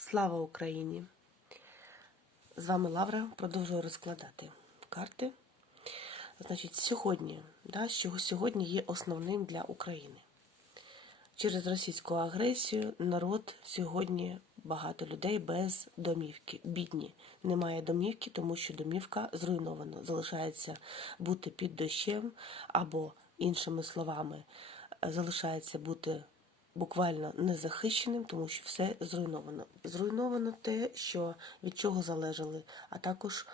Слава Україні! З вами Лавра. Продовжую розкладати карти. Значить, сьогодні, да, що сьогодні є основним для України. Через російську агресію народ сьогодні багато людей без домівки, бідні. Немає домівки, тому що домівка зруйнована. Залишається бути під дощем, або, іншими словами, залишається бути буквально незахищеним, тому що все зруйновано. Зруйновано те, що від чого залежали, а також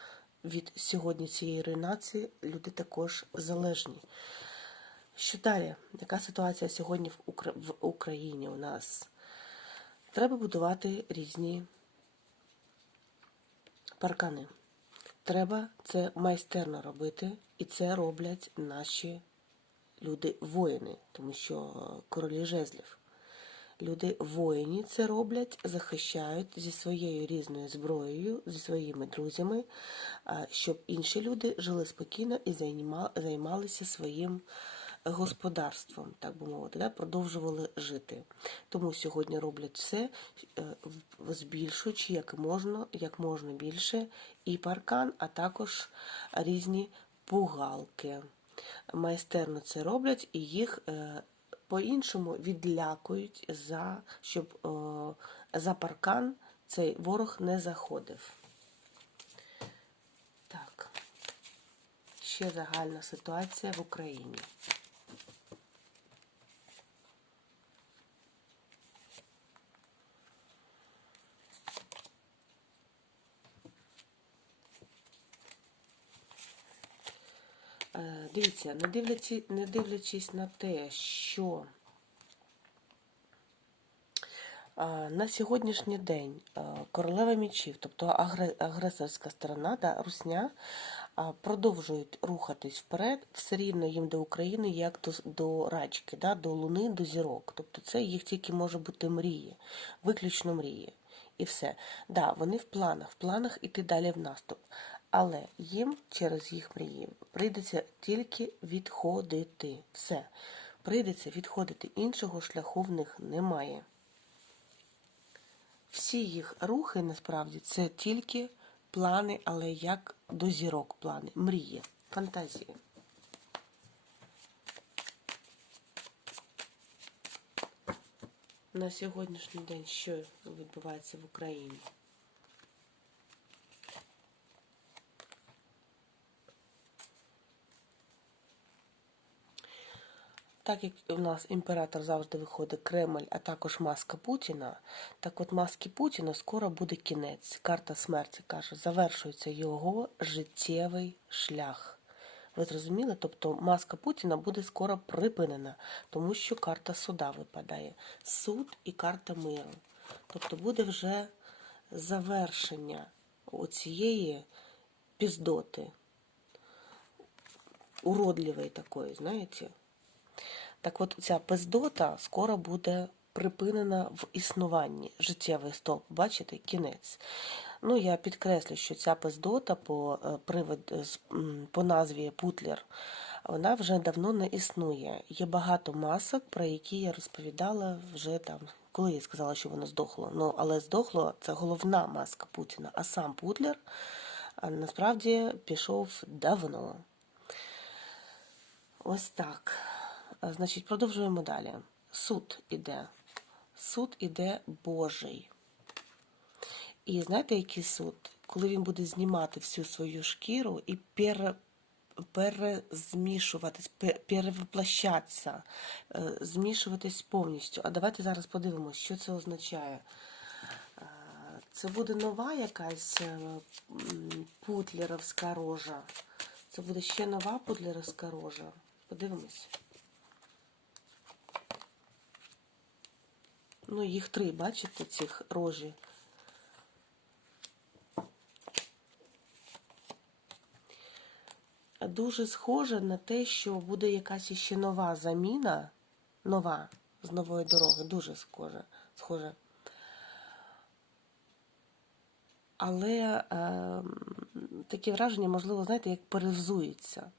від сьогодні цієї руйнації люди також залежні. Що далі? Яка ситуація сьогодні в, Укра... в Україні у нас? Треба будувати різні паркани. Треба це майстерно робити, і це роблять наші люди-воїни, тому що королі жезлів. Люди воїні це роблять, захищають зі своєю різною зброєю, зі своїми друзями, щоб інші люди жили спокійно і займалися своїм господарством, так би мовити, да? продовжували жити. Тому сьогодні роблять все, е, збільшуючи як можна, як можна більше і паркан, а також різні пугалки. Майстерно це роблять і їх е, по-іншому відлякують, за, щоб е, за паркан цей ворог не заходив. Так. Ще загальна ситуація в Україні. Е, Дивіться, не дивлячись, не дивлячись на те, що на сьогоднішній день королева мічів, тобто агресорська сторона, да, русня, продовжують рухатись вперед, все рівно їм до України, як до, до рачки, да, до луни, до зірок. Тобто це їх тільки може бути мрії, виключно мрії. І все. Да, вони в планах, в планах іти далі в наступ. Але їм через їх мрії прийдеться тільки відходити. Все. Прийдеться відходити. Іншого шляху в них немає. Всі їх рухи насправді це тільки плани, але як до зірок плани, мрії, фантазії. На сьогоднішній день що відбувається в Україні? Так як у нас імператор завжди виходить Кремль, а також маска Путіна, так от маски Путіна скоро буде кінець. Карта смерті каже, завершується його життєвий шлях. Ви зрозуміли? Тобто маска Путіна буде скоро припинена, тому що карта суда випадає. Суд і карта миру. Тобто буде вже завершення оцієї піздоти. Уродливої такої, знаєте? Так от ця пиздота скоро буде припинена в існуванні. Життєвий стовп, бачите, кінець. Ну, я підкреслю, що ця пиздота по, е, привид, е, по назві Путлер, вона вже давно не існує. Є багато масок, про які я розповідала вже там, коли я сказала, що воно здохло. Ну, але здохло це головна маска Путіна, а сам Путлер насправді пішов давно. Ось так. А, Значить, продовжуємо далі. Суд іде. Суд іде Божий. І знаєте, який суд? Коли він буде знімати всю свою шкіру і пере, перезмішуватись, пе- перевоплощатися, е, змішуватись повністю. А давайте зараз подивимося, що це означає. Е, Це буде нова якась е, путлеровська рожа. Це буде ще нова путлеровська рожа. Подивимось. Ну, їх три, бачите, цих рожі. Дуже схоже на те, що буде якась ще нова заміна, нова з нової дороги, дуже схоже. схоже. Але е, таке враження, можливо, знаєте, як перевзується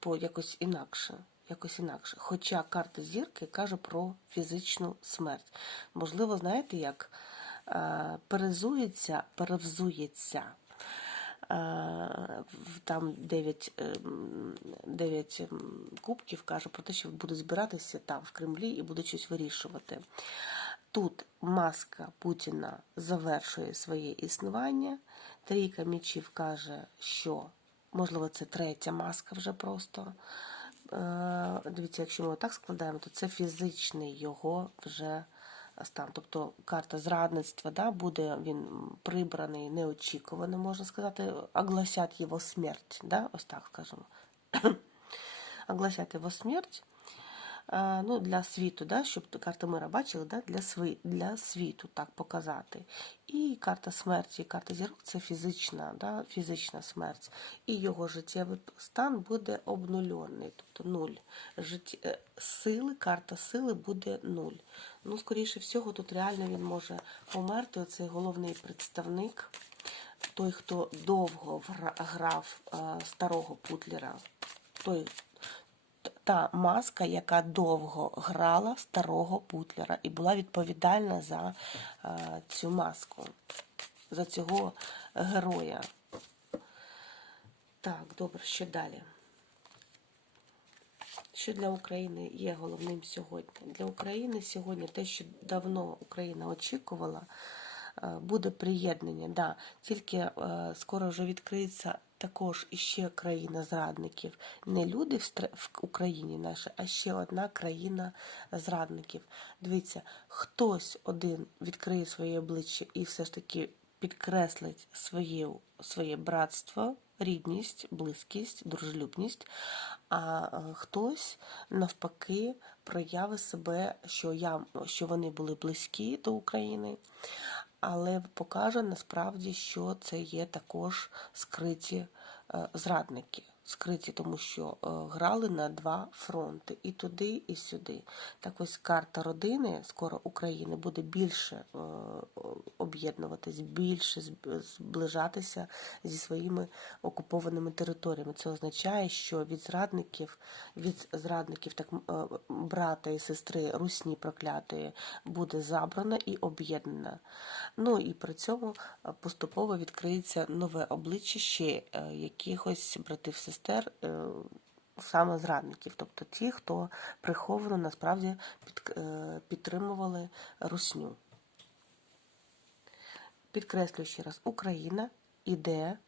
по якось інакше. Якось інакше. Хоча карта зірки каже про фізичну смерть. Можливо, знаєте, як е, перезується, перевзується. Е, Там 9, 9 кубків каже про те, що буде збиратися там в Кремлі і буде щось вирішувати. Тут маска Путіна завершує своє існування. Трійка мічів каже, що можливо це третя маска вже просто. Е, Дивіться, якщо ми отак складаємо, то це фізичний його вже стан. Тобто карта зрадництва, да, буде він прибраний неочікувано, можна сказати, огласять його смерть, да, ось так скажемо. огласять його смерть. Е, Ну, для світу, да, щоб карта мира бачили, да, для, сви, для світу так показати. І карта смерті, карта зірок це фізична, да, фізична смерть. І його життєвий стан буде обнульований, тобто нуль. Життя, е, сили, карта сили буде нуль. Ну, скоріше всього, тут реально він може померти. Оцей головний представник, той, хто довго грав е, старого Путлера, той та маска, яка довго грала старого Путлера і була відповідальна за е, цю маску, за цього героя. Так, добре, що далі? Що для України є головним сьогодні? Для України сьогодні те, що давно Україна очікувала, е, буде приєднання. Да, тільки е, скоро вже відкриється також іще країна зрадників. Не люди в, Україні наші, а ще одна країна зрадників. Дивіться, хтось один відкриє своє обличчя і все ж таки підкреслить своє, своє братство, рідність, близькість, дружелюбність, а е, хтось навпаки проявить себе, що, я, що вони були близькі до України, але покаже насправді, що це є також скриті е, зрадники. Скриті, тому що е, грали на два фронти і туди, і сюди. Так ось карта родини скоро України буде більше е, об'єднуватись, більше зближатися зі своїми окупованими територіями. Це означає, що від зрадників, від зрадників, так е, брата і сестри Русні проклятої буде забрана і об'єднана. Ну і при цьому поступово відкриється нове обличчя ще якихось братів сестер. Е, Саме зрадників, тобто ті, хто приховано насправді е, підтримували русню. Підкреслюю ще раз, Україна іде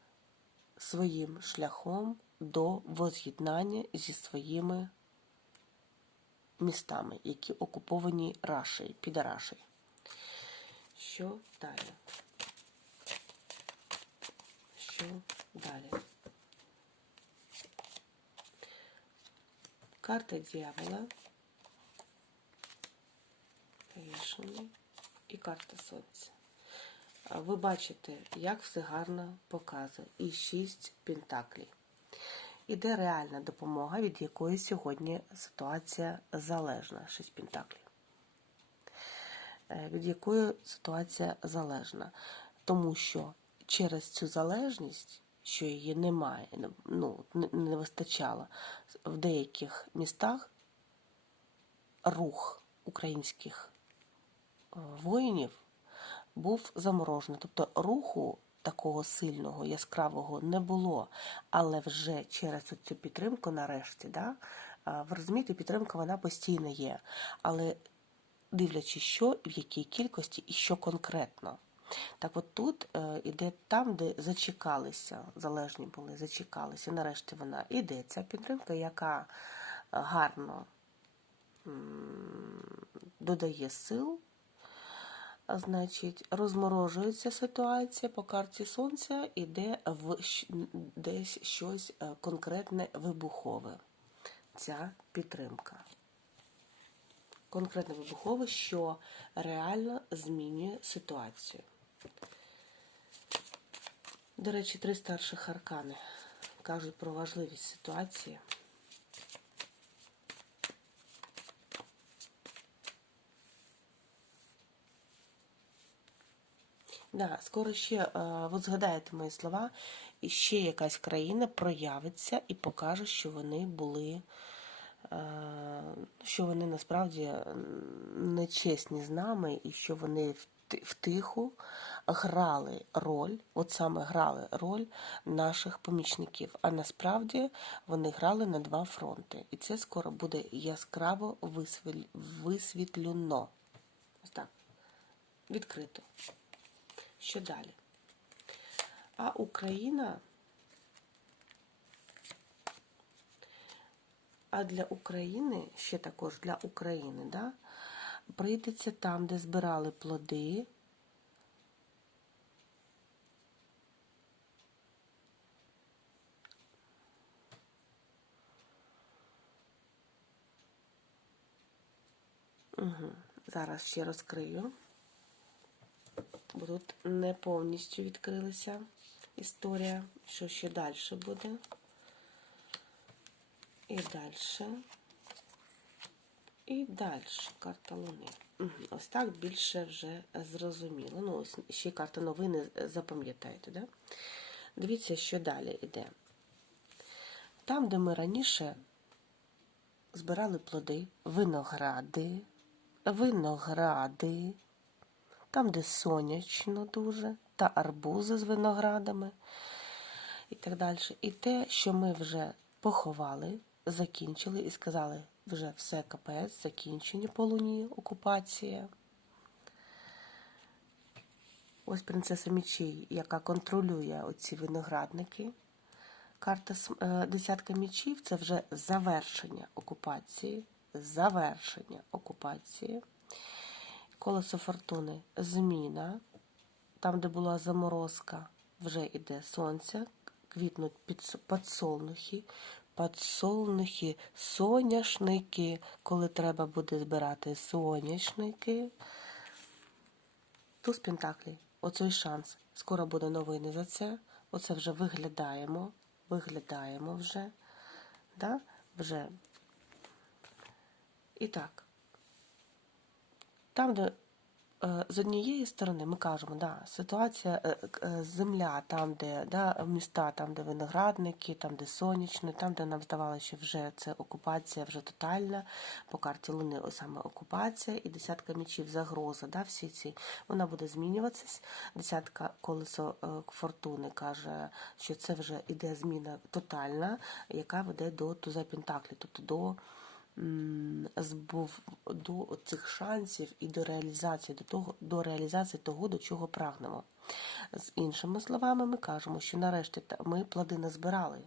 своїм шляхом до воз'єднання зі своїми містами, які окуповані Рашею, під Рашею. Що далі? Що далі? Карта дьявола. Повішений. І карта сонця. Ви бачите, як все гарно показує. І шість пентаклей. Іде реальна допомога, від якої сьогодні ситуація залежна. Шість пентаклів. Е, Від якої ситуація залежна. Тому що через цю залежність, що її немає, ну, не вистачало, в деяких містах рух українських е, воїнів був заморожений. Тобто руху такого сильного, яскравого не було. Але вже через цю підтримку, нарешті, да, ви розумієте, підтримка вона постійно є. Але дивлячись, що, в якій кількості і що конкретно. Так от тут е, іде там, де зачекалися, залежні були, зачекалися. Нарешті вона іде ця підтримка, яка е, гарно додає сил. Значить, розморожується ситуація по карті сонця, іде в десь щось е, конкретне вибухове. Ця підтримка. Конкретне вибухове, що реально змінює ситуацію. До речі, три старших аркани кажуть про важливість ситуації. Да, скоро ще, е, от згадаєте мої слова, і ще якась країна проявиться і покаже, що вони були, е, що вони насправді нечесні з нами, і що вони втиху грали роль, от саме грали роль наших помічників. А насправді вони грали на два фронти. І це скоро буде яскраво висвітлено. Так. Відкрито. Що далі? А Україна. А для України, ще також для України, да, прийдеться там, де збирали плоди. Угу. Зараз ще розкрию, бо тут не повністю відкрилася історія, що ще далі буде. І далі. І далі карта Луни. Ось так більше вже зрозуміло. Ну, ось ще карта новини запам'ятаєте, да? Дивіться, що далі йде. Там, де ми раніше збирали плоди, виногради, виногради, там, де сонячно дуже, та арбузи з виноградами і так далі. І те, що ми вже поховали, закінчили і сказали, вже все капець, закінчені по луні, окупація. Ось принцеса мічей, яка контролює оці виноградники. Карта е, десятка мічів це вже завершення окупації. Завершення окупації. Колесо фортуни зміна. Там, де була заморозка, вже йде сонце, квітнуть підс- подсолнухи, соняшники, коли треба буде збирати соняшники. Туз Пентаклі, оцей шанс. Скоро буде новини за це. Оце вже виглядаємо. Виглядаємо вже. Да? Вже. І так. Там, де з однієї сторони ми кажемо, да, ситуація, е, е, земля, там, де да, міста, там, де виноградники, там, де сонячне, там, де нам здавалося, що вже це окупація вже тотальна, по карті Луни саме окупація і десятка мічів загроза, да, всі ці, вона буде змінюватись. Десятка колесо е, фортуни каже, що це вже іде зміна тотальна, яка веде до туза Пентаклі, тобто до збув до цих шансів і до реалізації до того, до реалізації того, до чого прагнемо. З іншими словами, ми кажемо, що нарешті ми плоди не збирали.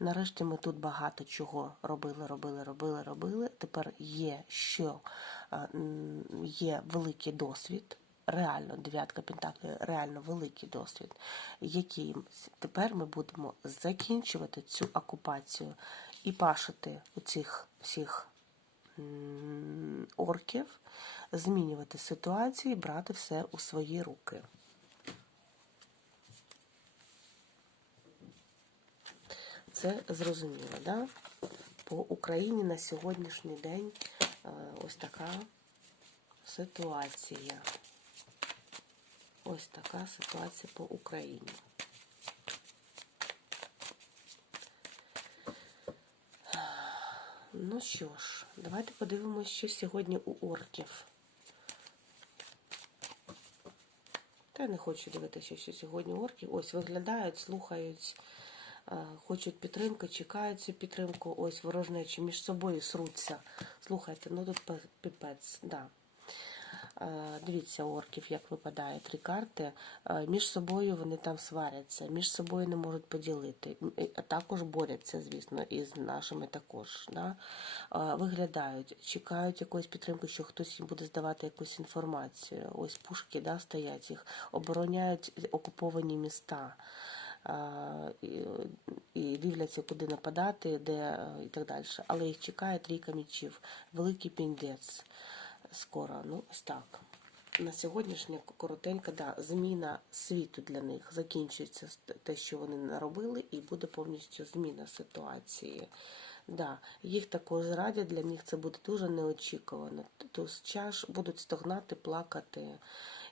Нарешті ми тут багато чого робили, робили, робили, робили. Тепер є що є великий досвід. Реально, дев'ятка Пентаклів, реально великий досвід, який тепер ми будемо закінчувати цю окупацію і пашити у цих всіх орків, змінювати ситуацію і брати все у свої руки. Це зрозуміло, да? По Україні на сьогоднішній день е, ось така ситуація. Ось така ситуація по Україні. Ну що ж, давайте подивимося, що сьогодні у орків. Та я не хочу дивитися, що сьогодні у орків. Ось виглядають, слухають, е, хочуть підтримки, чекають цю підтримку. Ось ворожнечі між собою сруться. Слухайте, ну тут пе- піпець, да. Е, Дивіться, орків, як випадає три карти. Е, Між собою вони там сваряться, між собою не можуть поділити. Також борються, звісно, і з нашими також. Да? Е, Виглядають, чекають якоїсь підтримки, що хтось їм буде здавати якусь інформацію. Ось пушки да, стоять їх, обороняють окуповані міста. І, дивляться, куди нападати, де і так далі. Але їх чекає трійка мічів, великий піндець скоро. Ну, ось так. На сьогоднішнє коротенька, да, зміна світу для них закінчується те, що вони наробили, і буде повністю зміна ситуації. Да, їх також зрадять, для них це буде дуже неочікувано. Тобто чаш будуть стогнати, плакати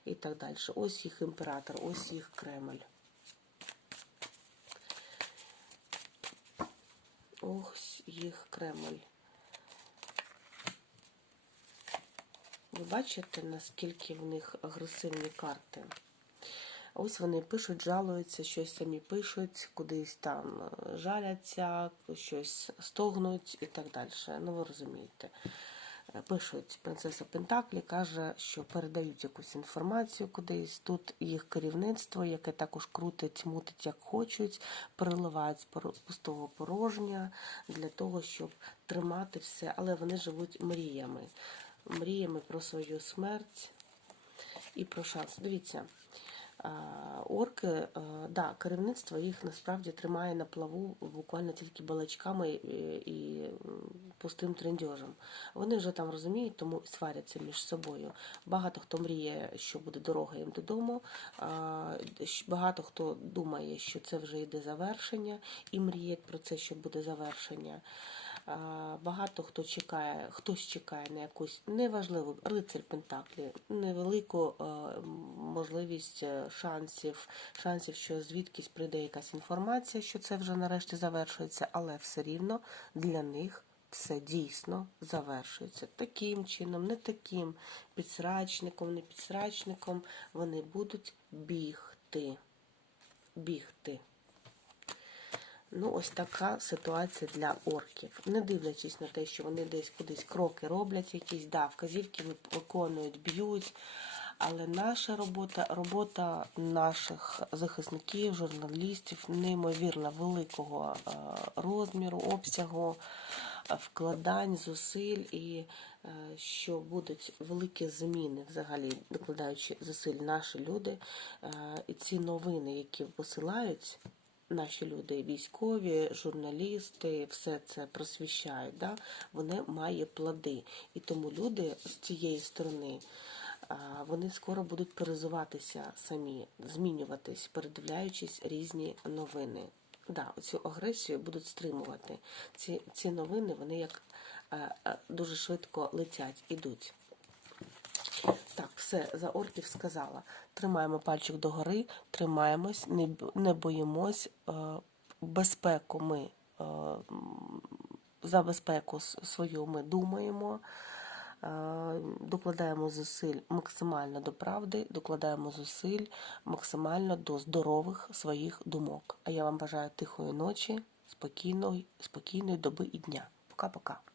і так далі. Ось їх імператор, ось їх Кремль. Ось їх Кремль. Ви бачите, наскільки в них агресивні карти? Ось вони пишуть, жалуються, щось самі пишуть, кудись там жаляться, щось стогнуть і так далі. Ну, ви розумієте. Пишуть принцеса Пентаклі, каже, що передають якусь інформацію кудись. Тут їх керівництво, яке також крутить, мутить як хочуть, переливають з пустого порожня для того, щоб тримати все, але вони живуть мріями. Мріями про свою смерть і про шанс. Дивіться, орки, е, да, керівництво їх насправді тримає на плаву буквально тільки балачками і, пустим трендьожем. Вони вже там розуміють, тому сваряться між собою. Багато хто мріє, що буде дорога їм додому. Багато хто думає, що це вже йде завершення, і мріє про це, що буде завершення. Багато хто чекає, хтось чекає на якусь неважливу рицарь Пентаклі, невелику можливість е, шансів, шансів, що звідкись прийде якась інформація, що це вже нарешті завершується, але все рівно для них все дійсно завершується. Таким чином, не таким підсрачником, не підсрачником вони будуть бігти. Бігти. Ну, ось така ситуація для орків. Не дивлячись на те, що вони десь кудись кроки роблять, якісь да, вказівки виконують, б'ють. Але наша робота, робота наших захисників, журналістів, неймовірно великого е, розміру, обсягу, е, вкладань, зусиль, і е, що будуть великі зміни, взагалі докладаючи зусиль наші люди. І ці новини, які посилають наші люди, військові, журналісти, все це просвіщають, да? вони має плоди. І тому люди з цієї сторони. Вони скоро будуть перезуватися самі, змінюватись, передивляючись різні новини. Да, цю агресію будуть стримувати. Ці, ці новини вони як дуже швидко летять, ідуть. Так, все, за орків сказала. Тримаємо пальчик догори, тримаємось, не, не боїмось. Е, безпеку ми е, за безпеку свою ми думаємо. Е, Докладаємо зусиль максимально до правди, докладаємо зусиль максимально до здорових своїх думок. А я вам бажаю тихої ночі, спокійної, спокійної доби і дня. Пока-пока.